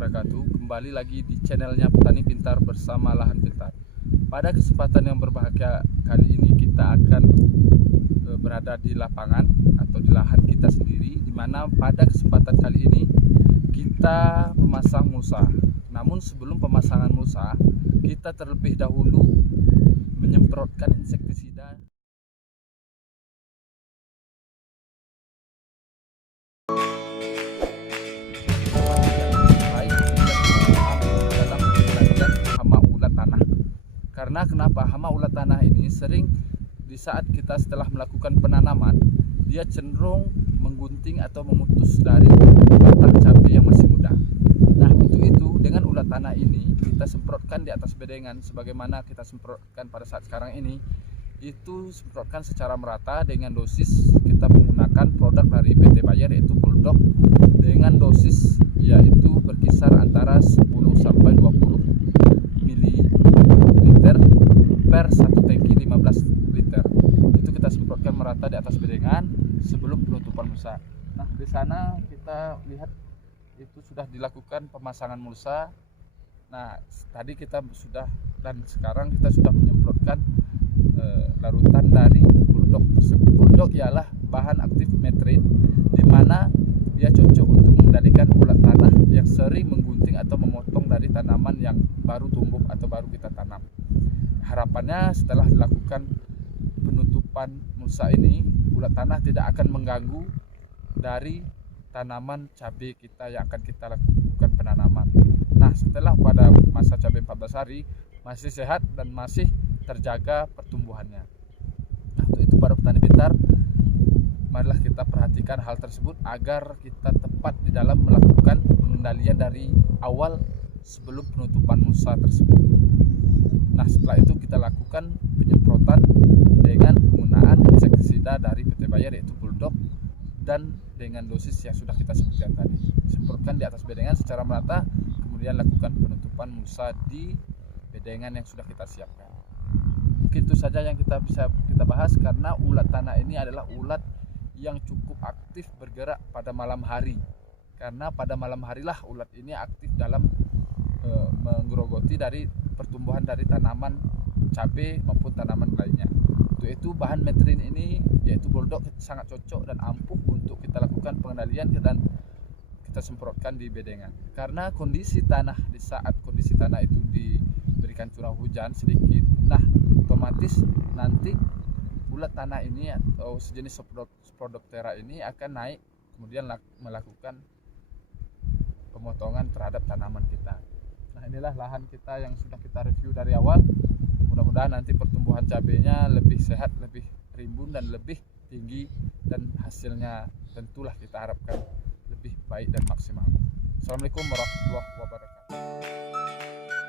wabarakatuh. Kembali lagi di channelnya Petani Pintar bersama Lahan Pintar. Pada kesempatan yang berbahagia kali ini kita akan berada di lapangan atau di lahan kita sendiri, di mana pada kesempatan kali ini kita memasang mulsa. Namun sebelum pemasangan mulsa, kita terlebih dahulu menyemprotkan insektisida karena kenapa hama ulat tanah ini sering di saat kita setelah melakukan penanaman dia cenderung menggunting atau memutus dari batang cabai yang masih muda. Nah untuk itu dengan ulat tanah ini kita semprotkan di atas bedengan sebagaimana kita semprotkan pada saat sekarang ini, itu semprotkan secara merata dengan dosis kita menggunakan produk dari PT Bayer yaitu Bulldog dengan dosis yaitu berkisar antara 10 sampai 20 ml per satu tangki 15 liter. Itu kita semprotkan merata di atas bedengan sebelum penutupan mulsa. Nah, di sana kita lihat itu sudah dilakukan pemasangan mulsa. Nah, tadi kita sudah dan sekarang kita sudah menyemprotkan larutan dari Bulldog tersebut. Bulldog ialah bahan aktif metrin di mana dia cocok untuk mengendalikan ulat tanah yang sering menggunting atau memotong dari tanaman yang baru tumbuh atau baru kita tanam. Harapannya setelah dilakukan penutupan mulsa ini, ulat tanah tidak akan mengganggu dari tanaman cabai kita yang akan kita lakukan penanaman. Nah, setelah pada masa cabai 14 hari masih sehat dan masih terjaga pertumbuhannya. Nah, untuk itu para petani pintar, marilah kita perhatikan hal tersebut agar kita tepat di dalam melakukan pengendalian dari awal sebelum penutupan mulsa tersebut. Nah, setelah itu kita lakukan penyemprotan dengan penggunaan insektisida dari PT Bayer yaitu Bulldog dan dengan dosis yang sudah kita sebutkan tadi. Semprotkan di atas bedengan secara merata, kemudian lakukan penutupan mulsa di bedengan yang sudah kita siapkan. Mungkin itu saja yang kita bisa bahas karena ulat tanah ini adalah ulat yang cukup aktif bergerak pada malam hari. Karena pada malam harilah ulat ini aktif dalam menggerogoti dari pertumbuhan dari tanaman cabai maupun tanaman lainnya. Untuk itu bahan metrin ini yaitu Bulldog sangat cocok dan ampuh untuk kita lakukan pengendalian dan kita semprotkan di bedengan. Karena kondisi tanah di saat kondisi tanah itu diberikan curah hujan sedikit, nah otomatis nanti ulat tanah ini atau sejenis Spodoptera ini akan naik kemudian melakukan pemotongan terhadap tanaman kita. Nah, inilah lahan kita yang sudah kita review dari awal. Mudah-mudahan nanti pertumbuhan cabainya lebih sehat, lebih rimbun dan lebih tinggi dan hasilnya tentulah kita harapkan lebih baik dan maksimal. Assalamualaikum warahmatullahi wabarakatuh.